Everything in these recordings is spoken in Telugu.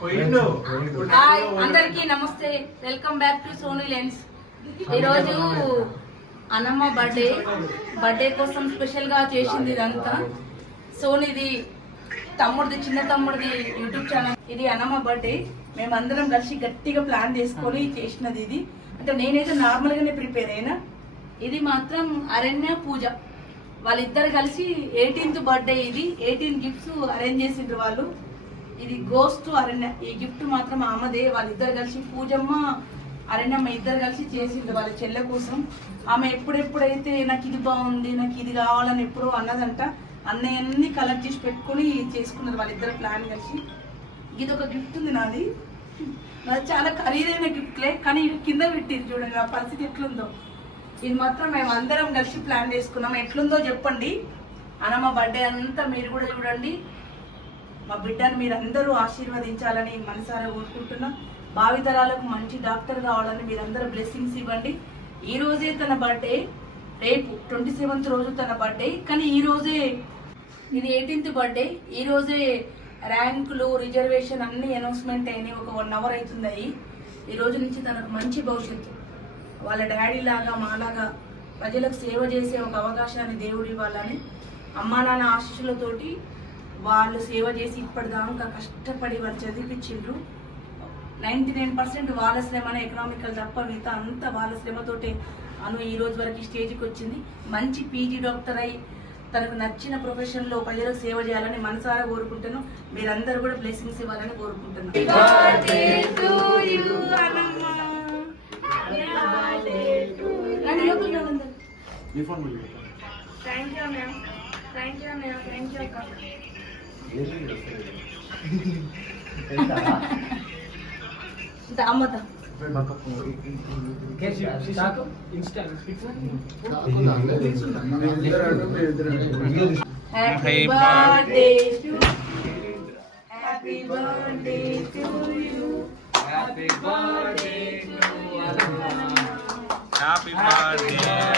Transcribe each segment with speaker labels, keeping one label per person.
Speaker 1: హాయ్ అందరికీ నమస్తే. Welcome back to Sony lens ఈరోజు అన్నమ్మ బర్త్డే బర్త్డే కోసం స్పెషల్గా చేసింది ఇదంతా. సోనీది తమ్ముడిది చిన్న తమ్ముడిది యూట్యూబ్ ఛానల్ ఇది అన్నమ్మ బర్త్డే మేమందరం కలిసి గట్టిగా ప్లాన్ చేసుకొని చేసినది ఇది. అంటే నేనైతే నార్మల్ గానే ప్రిపేర్ అయినా. ఇది మాత్రం అరణ్య పూజ. వాళ్ళిద్దరు కలిసి ఎయిటీన్త్ బర్త్డే ఇది. ఎయిటీన్ గిఫ్ట్స్ అరేంజ్ చేసిండ్రు వాళ్ళు. ఇది గోస్ట్ అరణ్య ఈ గిఫ్ట్ మాత్రం ఆమెదే. వాళ్ళిద్దరు కలిసి పూజమ్మ అరణ్యమ్మ ఇద్దరు కలిసి చేసింది వాళ్ళ చెల్లె కోసం. ఆమె ఎప్పుడెప్పుడైతే నాకు ఇది బాగుంది నాకు ఇది కావాలని ఎప్పుడో అన్నదంట అన్నయ్యన్ని కలెక్ట్ చేసి పెట్టుకొని చేసుకున్నారు వాళ్ళిద్దరు ప్లాన్ కలిసి. ఇది ఒక గిఫ్ట్ ఉంది నాది. నాది చాలా ఖరీదైన గిఫ్ట్లే కానీ ఇది కింద పెట్టింది చూడండి ఆ పరిస్థితి ఎట్లుందో. ఇది మాత్రం మేము అందరం కలిసి ప్లాన్ చేసుకున్నాం. ఎట్లుందో చెప్పండి. అనమ్మ బర్త్డే అంతా మీరు కూడా చూడండి. మా బిడ్డను మీరందరూ ఆశీర్వదించాలని మనసారా కోరుకుంటున్నా. భావితరాలకు మంచి డాక్టర్ కావాలని మీరందరూ బ్లెస్సింగ్స్ ఇవ్వండి. ఈ రోజే తన బర్త్డే రేపు ట్వంటీ సెవెంత్ రోజు తన బర్త్డే. కానీ ఈ రోజే ఇది ఎయిటీన్త్ బర్త్డే. ఈ రోజే ర్యాంకులు రిజర్వేషన్ అన్ని అనౌన్స్మెంట్ అయినాయి. ఒక వన్ అవర్ అవుతుంది ఈ రోజు నుంచి తనకు మంచి భవిష్యత్తు. వాళ్ళ డాడీ లాగా మాలాగా ప్రజలకు సేవ చేసే ఒక అవకాశాన్ని దేవుడు ఇవ్వాలని అమ్మా నాన్న ఆశీస్సులతోటి వాళ్ళు సేవ చేసి ఇప్పటిదాకా కష్టపడి వాళ్ళు చదివించిండ్రు. నైంటీ నైన్ పర్సెంట్ వాళ్ళ శ్రమనే ఎకనామికల్ తప్ప మిగతా అంతా వాళ్ళ శ్రమతోటే అను ఈ రోజు వరకు ఈ స్టేజ్కి వచ్చింది. మంచి పీజీ డాక్టర్ అయి తనకు నచ్చిన ప్రొఫెషన్లో ప్రజలకు సేవ చేయాలని మనసారా కోరుకుంటాను మీరందరూ కూడా బ్లెస్సింగ్స్ ఇవ్వాలని కోరుకుంటున్నాను Happy birthday to
Speaker 2: Happy birthday to you.
Speaker 3: Happy
Speaker 1: birthday to you.
Speaker 2: Happy
Speaker 1: birthday.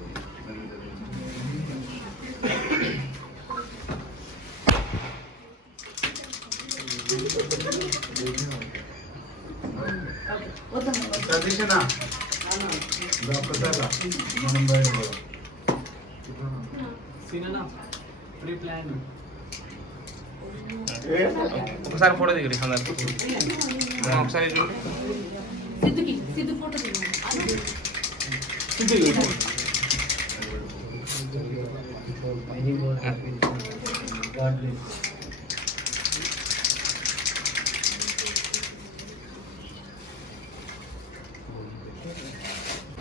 Speaker 3: సతీషనా ఒక్కసారి మనం బయట పోదాం.
Speaker 2: ఒకసారి ఫోటో దిగురి అందరు ఒకసారి చూడు
Speaker 1: సిద్ధుకి సిద్ధు ఫోటో తీయండి.